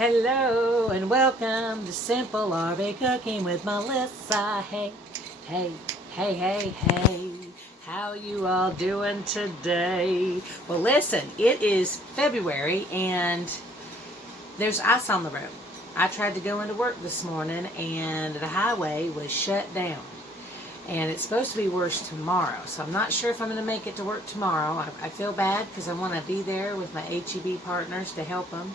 Hello and welcome to Simple RV Cooking with Melissa. Hey, hey, hey, hey, hey. How you all doing today? Well, listen, it is February and there's ice on the road. I tried to go into work this morning and the highway was shut down. And it's supposed to be worse tomorrow. So I'm not sure if I'm going to make it to work tomorrow. I feel bad because I want to be there with my HEB partners to help them.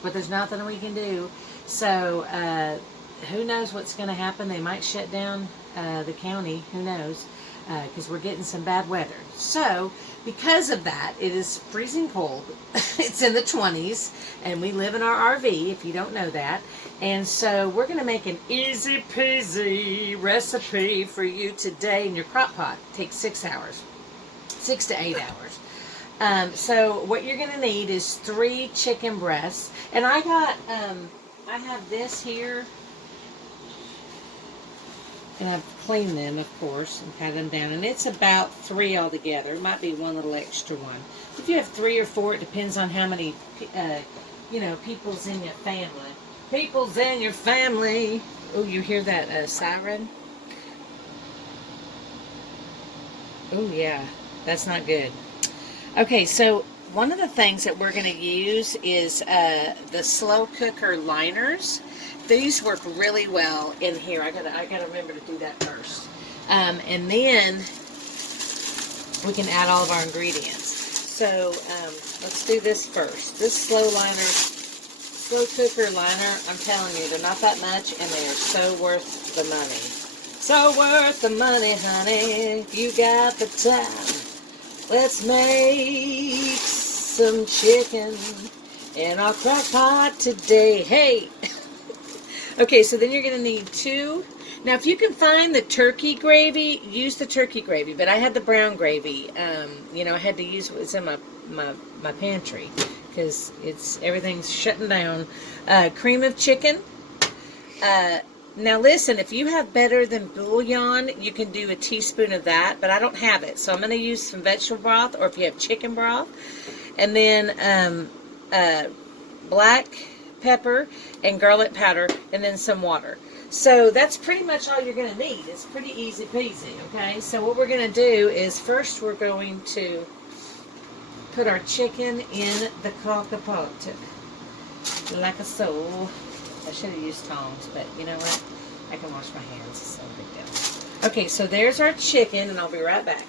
But there's nothing we can do. So who knows what's going to happen. They might shut down the county. Who knows? Because we're getting some bad weather. So because of that, it is freezing cold. It's in the 20s. And we live in our RV, if you don't know that. And so we're going to make an easy peasy recipe for you today in your Crock-Pot. It takes 6 hours. 6 to 8 hours. So what you're going to need is 3 chicken breasts. And I got, I have this here. And I've cleaned them, of course, and pat them down. And it's about 3 altogether. It might be one little extra one. If you have 3 or 4, it depends on how many, people's in your family. People's in your family. Oh, you hear that siren? Oh, yeah. That's not good. Okay, so one of the things that we're going to use is the slow cooker liners. These work really well in here. I gotta remember to do that first. And then we can add all of our ingredients. So let's do this first. This slow cooker liner, I'm telling you, they're not that much and they're so worth the money. So worth the money, honey, if you got the time. Let's make some chicken in our Crock-Pot today. Hey! Okay, so then you're going to need 2. Now, if you can find the turkey gravy, use the turkey gravy. But I had the brown gravy. I had to use what's in my pantry because everything's shutting down. Cream of chicken. Now listen, if you have better than bouillon, you can do a teaspoon of that, but I don't have it. So I'm going to use some vegetable broth, or if you have chicken broth. And then black pepper and garlic powder, and then some water. So that's pretty much all you're going to need. It's pretty easy peasy, okay? So what we're going to do is first we're going to put our chicken in the Crock-Pot like a so. I should have used tongs, but you know what? I can wash my hands. It's no big deal. Okay, so there's our chicken, and I'll be right back.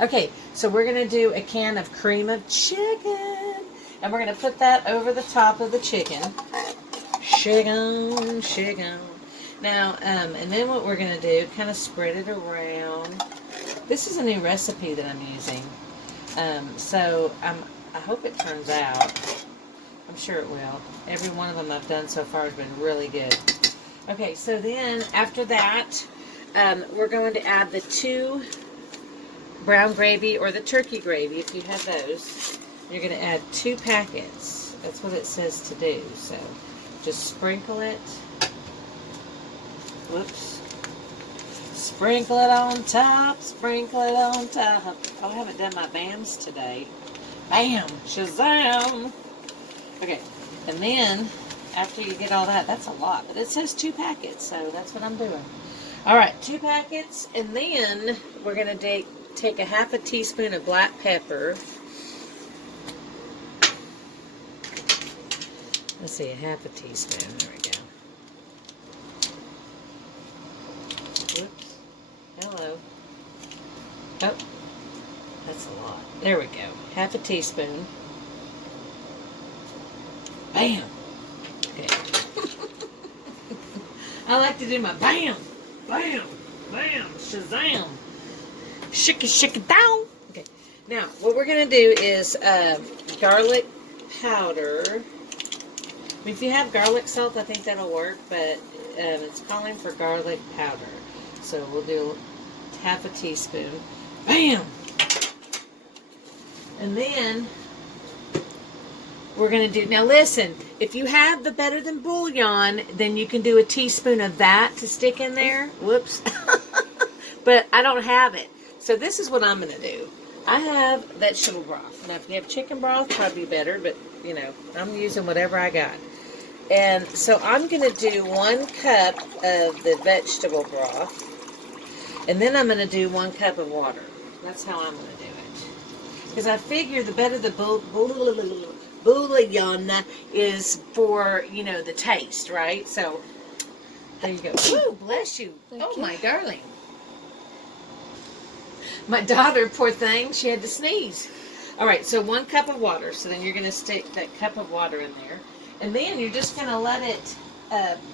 Okay, so we're going to do a can of cream of chicken, and we're going to put that over the top of the chicken. Chicken. Now, and then what we're going to do, kind of spread it around. This is a new recipe that I'm using, so I hope it turns out. I'm sure it will. Every one of them I've done so far has been really good. Okay, so then after that, we're going to add the 2 brown gravy or the turkey gravy, if you have those. You're going to add 2 packets. That's what it says to do. So just sprinkle it. Whoops. Sprinkle it on top. Sprinkle it on top. Oh, I haven't done my BAMs today. Bam! Shazam! Okay, and then after you get all that, that's a lot, but it says 2 packets, so that's what I'm doing. All right, 2 packets, and then we're going to take a half a teaspoon of black pepper. Let's see, a half a teaspoon. There we go. Whoops. Hello. Oh, that's a lot. There we go. Half a teaspoon. Bam! Okay. I like to do my bam, bam, bam, shazam, shake it down. Okay. Now, what we're going to do is garlic powder. I mean, if you have garlic salt, I think that'll work, but it's calling for garlic powder. So we'll do half a teaspoon. Bam! And then we're going to do, now listen, if you have the better than bouillon, then you can do a teaspoon of that to stick in there. Whoops. But I don't have it. So this is what I'm going to do. I have vegetable broth. Now, if you have chicken broth, probably better, but, you know, I'm using whatever I got. And so I'm going to do 1 cup of the vegetable broth, and then I'm going to do 1 cup of water. That's how I'm going to do it. Because I figure the better the bouillon is for, you know, the taste, right? So, there you go. Ooh, bless you. Thank you. My darling. My daughter, poor thing, she had to sneeze. All right, so 1 cup of water. So then you're going to stick that cup of water in there. And then you're just going to let it,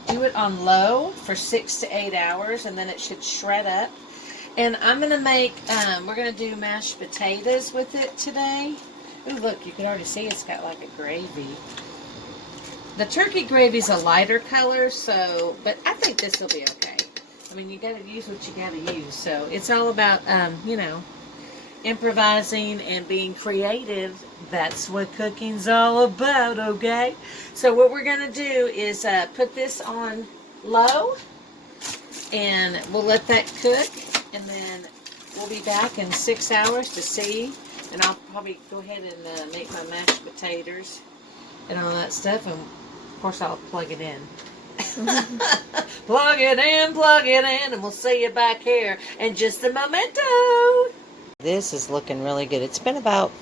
do it on low for 6 to 8 hours. And then it should shred up. And I'm going to make, we're going to do mashed potatoes with it today. Ooh, look, you can already see it's got like a gravy. The turkey gravy's a lighter color, so, but I think this will be okay. I mean, you got to use what you got to use. So it's all about, you know, improvising and being creative. That's what cooking's all about, okay? So what we're going to do is put this on low, and we'll let that cook, and then we'll be back in 6 hours to see, and I'll probably go ahead and make my mashed potatoes and all that stuff, and of course I'll plug it in. Plug it in, and we'll see you back here in just a momento. This is looking really good. It's been about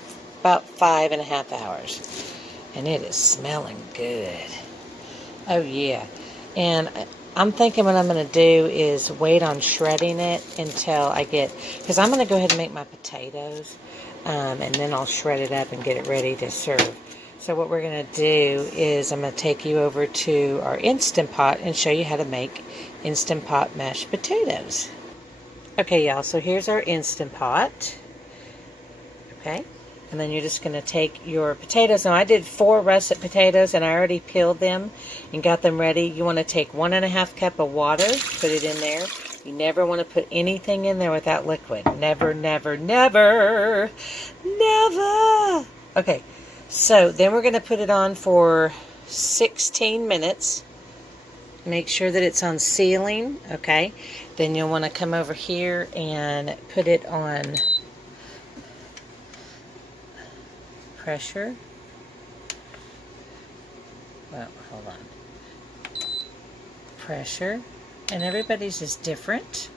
5.5 hours, and it is smelling good. Oh yeah. And I'm thinking what I'm going to do is wait on shredding it until I get, because I'm going to go ahead and make my potatoes, and then I'll shred it up and get it ready to serve. So what we're going to do is I'm going to take you over to our Instant Pot and show you how to make Instant Pot mashed potatoes. Okay, y'all, so here's our Instant Pot. Okay, and then you're just going to take your potatoes. Now, I did 4 russet potatoes, and I already peeled them and got them ready. You want to take 1.5 cup of water, put it in there. You never want to put anything in there without liquid. Never, never, never, never. Okay. So then we're going to put it on for 16 minutes. Make sure that it's on sealing, okay? Then you'll want to come over here and put it on pressure. Well, hold on. Pressure. And everybody's is different.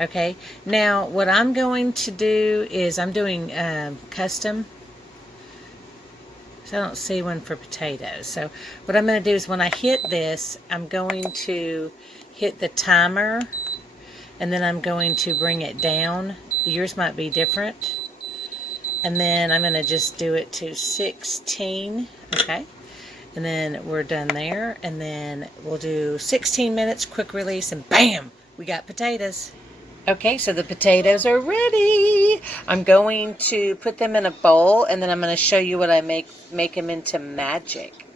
Okay. Now, what I'm going to do is I'm doing custom. I don't see one for potatoes. So what I'm going to do is when I hit this, I'm going to hit the timer, and then I'm going to bring it down. Yours might be different. And then I'm going to just do it to 16. Okay. And then we're done there. And then we'll do 16 minutes, quick release, and bam, we got potatoes. Okay, so the potatoes are ready. I'm going to put them in a bowl, and then I'm going to show you what I make them into magic.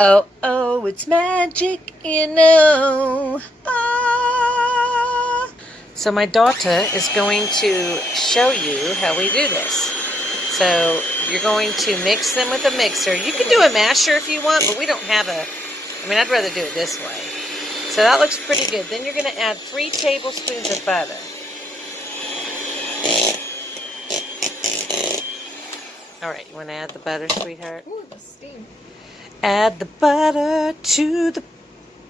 Oh, oh, it's magic, you know. Ah. So my daughter is going to show you how we do this. So you're going to mix them with a mixer. You can do a masher if you want, but we don't have a, I mean, I'd rather do it this way. So that looks pretty good. Then you're going to add 3 tablespoons of butter. All right, you want to add the butter, sweetheart? Ooh, the steam. Add the butter to the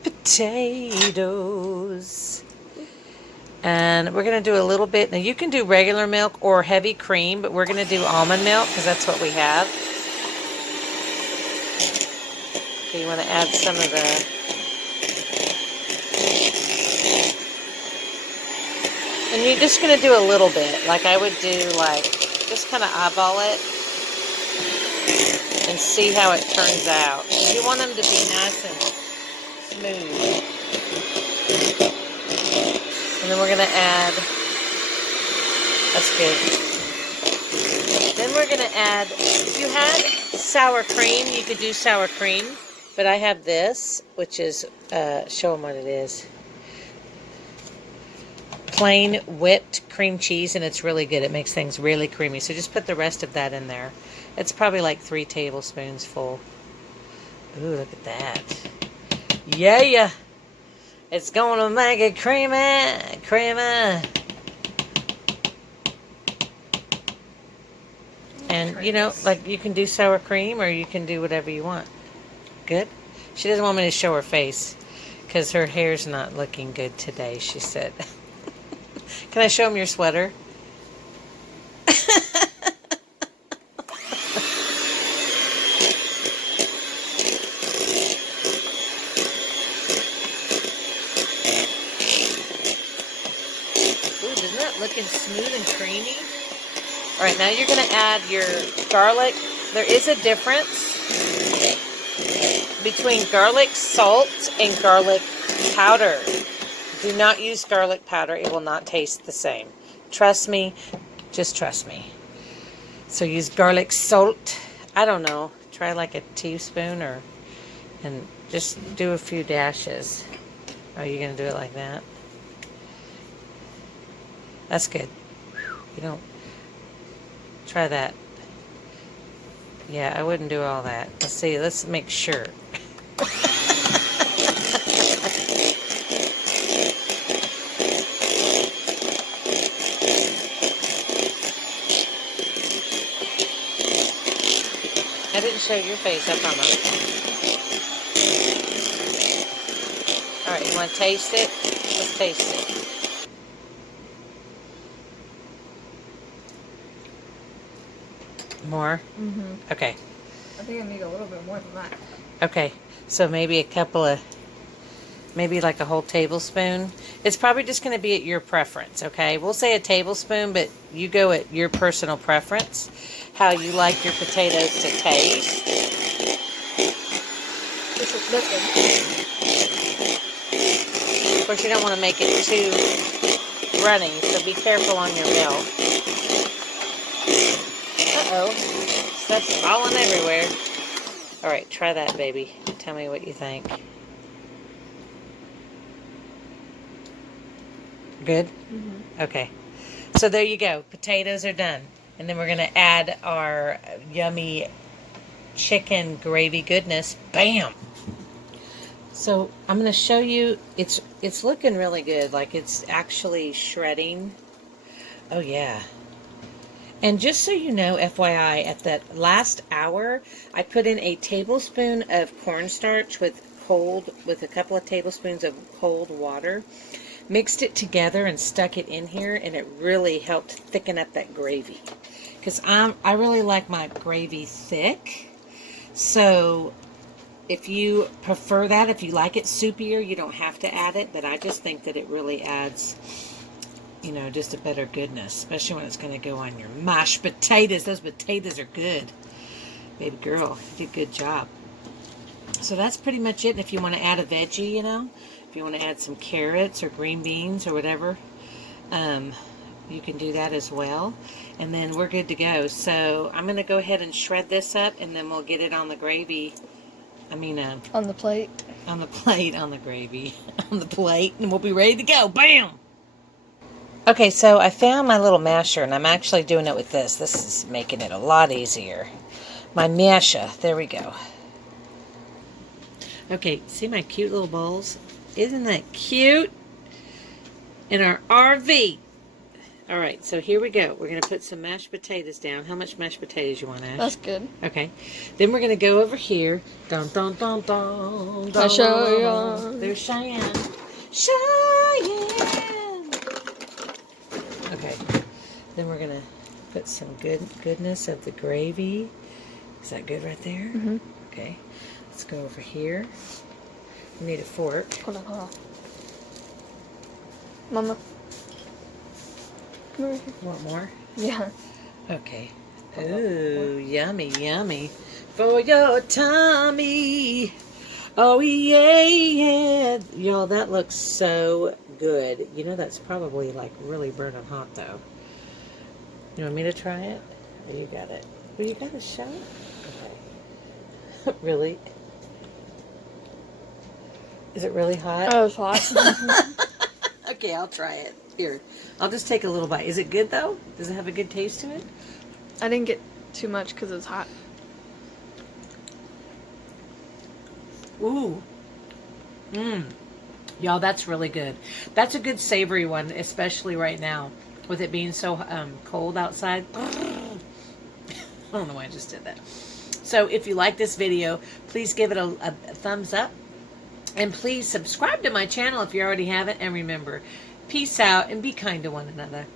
potatoes. And we're going to do a little bit. Now, you can do regular milk or heavy cream, but we're going to do almond milk because that's what we have. So you want to add some of the... And you're just going to do a little bit. Like I would do, like, just kind of eyeball it and see how it turns out. You want them to be nice and smooth. And then we're going to add, that's good. Then we're going to add, if you had sour cream, you could do sour cream. But I have this, which is, show them what it is. Plain whipped cream cheese, and it's really good. It makes things really creamy. So just put the rest of that in there. It's probably like 3 tablespoons full. Ooh, look at that. Yeah. It's going to make it creamy, creamy. you know, like you can do sour cream or you can do whatever you want. Good? She doesn't want me to show her face because her hair's not looking good today, she said. Can I show him your sweater? Isn't that looking smooth and creamy? All right, now you're going to add your garlic. There is a difference between garlic salt and garlic powder. Do not use garlic powder. It will not taste the same. Trust me. Just trust me. So use garlic salt. I don't know. Try like a teaspoon and just do a few dashes. Are you going to do it like that? That's good. You don't. Try that. Yeah, I wouldn't do all that. Let's see. Let's make sure. I didn't show your face, I promise. Alright, you want to taste it? Let's taste it. More? Mm-hmm. Okay. I think I need a little bit more than that. Okay, so maybe maybe like a whole tablespoon. It's probably just going to be at your preference, okay? We'll say a tablespoon, but you go at your personal preference, how you like your potatoes to taste. That's good. Of course, you don't want to make it too runny, so be careful on your milk. Uh-oh, stuff's falling everywhere. All right, try that, baby. Tell me what you think. Good? Mm-hmm. Okay. So there you go. Potatoes are done. And then we're going to add our yummy chicken gravy goodness. Bam! So I'm going to show you. It's looking really good. Like it's actually shredding. Oh, yeah. And just so you know, FYI, at that last hour, I put in a tablespoon of cornstarch with a couple of tablespoons of cold water. Mixed it together and stuck it in here, and it really helped thicken up that gravy. Because I really like my gravy thick. So if you prefer that, if you like it soupier, you don't have to add it. But I just think that it really adds, you know, just a better goodness. Especially when it's going to go on your mashed potatoes. Those potatoes are good. Baby girl, you did a good job. So that's pretty much it. And if you want to add a veggie, you know, if you want to add some carrots or green beans or whatever, you can do that as well. And then we're good to go. So I'm going to go ahead and shred this up, and then we'll get it on the gravy. On the plate. On the plate, on the gravy, on the plate, and we'll be ready to go. Bam! Okay, so I found my little masher, and I'm actually doing it with this. This is making it a lot easier. My masher. There we go. Okay, see my cute little bowls? Isn't that cute? In our RV. All right, so here we go. We're going to put some mashed potatoes down. How much mashed potatoes you want, Ash? That's good. Okay. Then we're going to go over here. Dun, dun, dun, dun, dun. Cheyenne. There's Cheyenne. Cheyenne! Okay. Then we're going to put some goodness of the gravy. Is that good right there? Mm-hmm. Okay. Let's go over here. We need a fork. Hold on. Mama. Come over here. Want more? Yeah. Okay. Ooh, yummy, yummy. For your tummy. Oh, yeah, yeah. Y'all, that looks so good. You know, that's probably like really burning hot, though. You want me to try it? Or you got it? Well, you got to show it? Okay. Really? Is it really hot? Oh, it's hot. Okay, I'll try it. Here, I'll just take a little bite. Is it good, though? Does it have a good taste to it? I didn't get too much because it's hot. Ooh. Mmm. Y'all, that's really good. That's a good savory one, especially right now, with it being so cold outside. don't know why I just did that. So if you like this video, please give it a thumbs up. And please subscribe to my channel if you already haven't. And remember, peace out and be kind to one another.